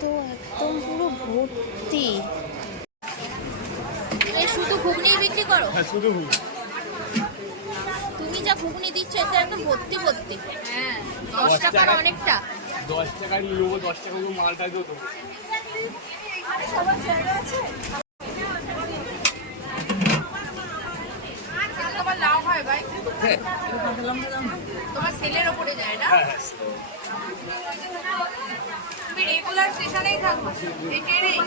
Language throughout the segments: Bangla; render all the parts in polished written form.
তো একদম পুরো ভর্তি। শুধু ঘুগনি বিক্রি করো? হ্যাঁ, শুধু ঘুগনি। তুমি যা ঘুগনি দিচ্ছ এটা একদম ভর্তি ভর্তি। হ্যাঁ, 10 টাকার অনেকটা। 10 টাকার নেবো, 10 টাকা মালটা দেবো। সবার জায়গা আছে। তোমার লাভ হয় ভাই? হ্যাঁ, তোমার সেলের ওপরে যায় না? হ্যাঁ। তুমি রেগুলার স্টেশনেই থাকো এটাই।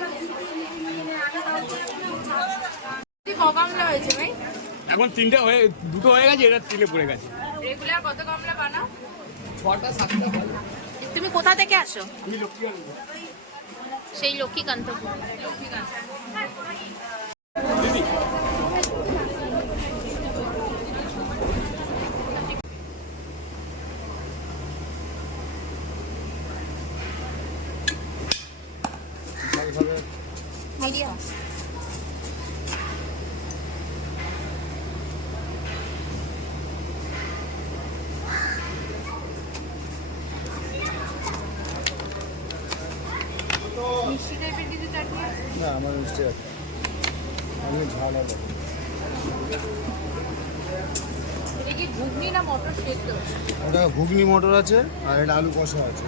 ক গামলা হয়েছে ভাই? এখন দুটো হয়ে গেছে, এটা 3-এ পড়ে গেছে। রেগুলার কত গামলা বানাও? 6টা 7টা। তুমি কোথা থেকে আসো? আমি লক্ষ্মীকান্ত। সেই লক্ষ্মীকান্তপুর। লক্ষ্মীকান্ত দিদি মিডিয়াম। মিষ্টি টাইপের কিছু চাটনি? না, আমার মিষ্টি আছে, আমি ঝাল হবে। এটা কি ঘুগনি না মটর সেদ্ধ? ওটা ঘুগনি মটর আছে, আর এটা আলু কষা আছে।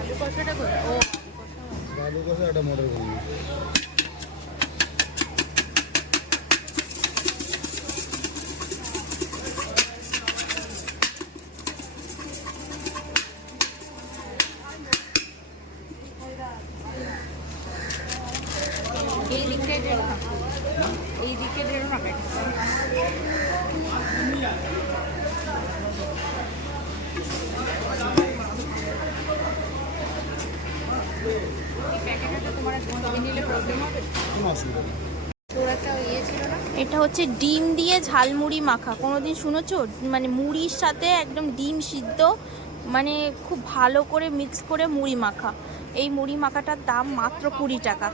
আলু কষাটা করে? ও আলু কষা, এটা মটর ঘুগনি। এই দিকটা ঢেড়ো না, এই দিকে ঢেড়ো না প্যাকেট। এটা হচ্ছে ডিম দিয়ে ঝালমুড়ি মাখা। কোনোদিন শুনেছো? মানে মুড়ির সাথে একদম ডিম সিদ্ধ, মানে খুব ভালো করে মিক্স করে মুড়ি মাখা। এই মুড়ি মাখাটার দাম মাত্র 20 টাকা।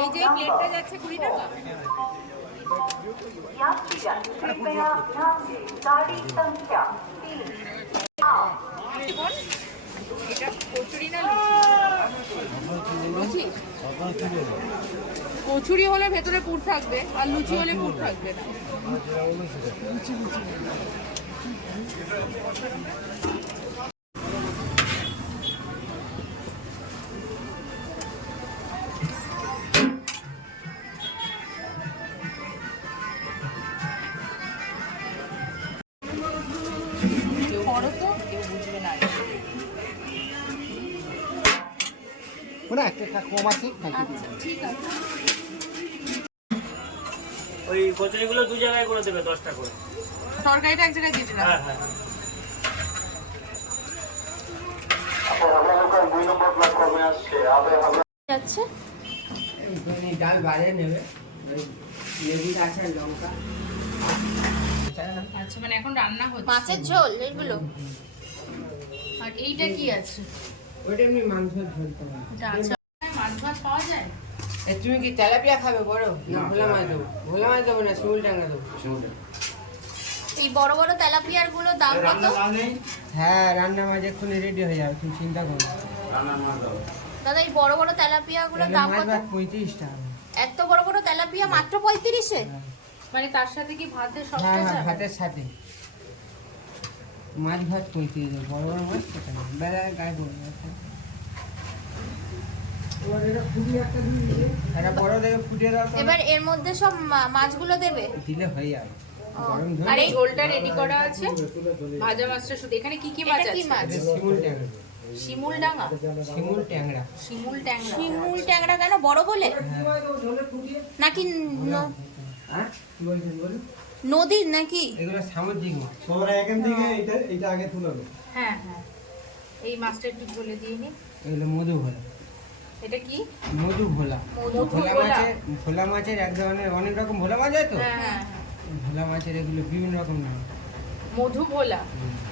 এই যে প্লেটটা যাচ্ছে 20 টাকা। এটা কচুরি না লুচি? কচুরি হলে ভেতরে পুর থাকবে, আর লুচি হলে পুর থাকবে না। ওই কচুরিগুলো 2 জায়গায় করে দেবে, 10টা করে। তরকারিটা এক জায়গায় দিয়ে দিলাম। হ্যাঁ হ্যাঁ। যাচ্ছে ডাল বাড়িয়ে নেবে, লেবু আছে, লঙ্কা। আচ্ছা, মানে এখন রান্না হচ্ছে মাছের ঝোল এগুলো। আর এইটা কি আছে? ওইটা এমনি মাংসের ঝোল তো। আচ্ছা, মাছ ভাত পাওয়া যায়? তুমি কি তেলাপিয়া খাবে বড়, না ভোলা মাছ দেবো? ভোলা মাছ দেবো না শিমুল ট্যাংরা দেবো? এই বড় বড় তেলাপিয়ার গুলো দাম কত? হ্যাঁ, রান্না মাছ এক্ষুনি রেডি হয়ে যাবে, তুমি চিন্তা করো। দাদা, এই বড় বড় তেলাপিয়া গুলো দাম মাছ কত? ভাত 35 টাকা। এত বড় বড় তেলাপিয়া মাত্র 35-এ? মানে তার সাথে কি ভাতের সবটা হ্যাঁ হ্যাঁ, যাবে? ভাতের সাথে মাছ ভাত 35, বড় বড় মাছ সেটা না, বেলায় গায়ে পড়বে। এটা বড় দেখে ফুটিয়ে দাও তো। এবার এর মধ্যে সব মাছগুলো দেবে, দিলে হয়ে যাবে। গরম আর এই ঝোলটা রেডি করা আছে। ভাজা মাছটা শুধু। এখানে কি কি মাছ আছে? শিমুল ট্যাংরা। শিমুল ডাঙা? শিমুল ট্যাংরা। শিমুল ট্যাংরা। শিমুল ট্যাংরা কেন বড় বলে নাকি? হ্যাঁ, কি বলছেন বলুন? নদীর নাকি? এগুলো সামুদ্রিক মাছ। তোমরা এখান থেকে এটা আগে তুলে নাও। হ্যাঁ হ্যাঁ, এই মাছটা একটু ঝোলে দিয়ে নি। এগুলো মধু ভোলা। এটা কি? মধু ভোলা। ভোলা মাছের এক ধরনের অনেক রকম ভোলা মাছ হয় তো। হ্যাঁ, ভোলা মাছের এগুলো বিভিন্ন রকম নাম। মধু ভোলা।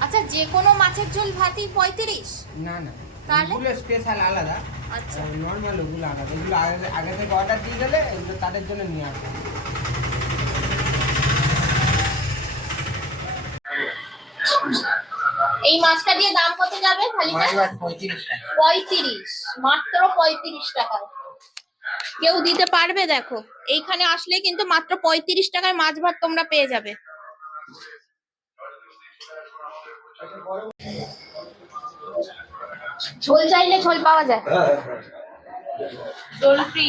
আচ্ছা, যে কোনো মাছের ঝোল ভাতই 35? না না, তাহলে এগুলো স্পেশাল আলাদা, আচ্ছা নর্মাল ওগুলো আলাদা। এগুলো আগে থেকে অর্ডার দিয়ে গেলে এগুলো তাদের জন্য নিয়ে আসবে। এই মাছটা দিয়ে দাম কত যাবে থালিটা? 35 টাকা। 35, মাত্র 35 টাকায় কেউ দিতে পারবে? দেখো এইখানে আসলে কিন্তু মাত্র 35 টাকায় মাছ ভাত তোমরা পেয়ে যাবে। ঝোল চাইলে ঝোল পাওয়া যায়, ঝোল ফ্রি।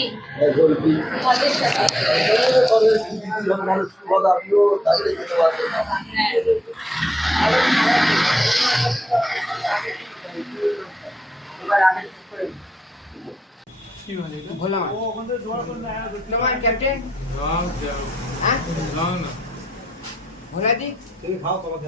ভোলা মাছ। তোমার ক্যাপ্টেন? হ্যাঁ? ভোলা দি? তুমি খাও, তোমাকে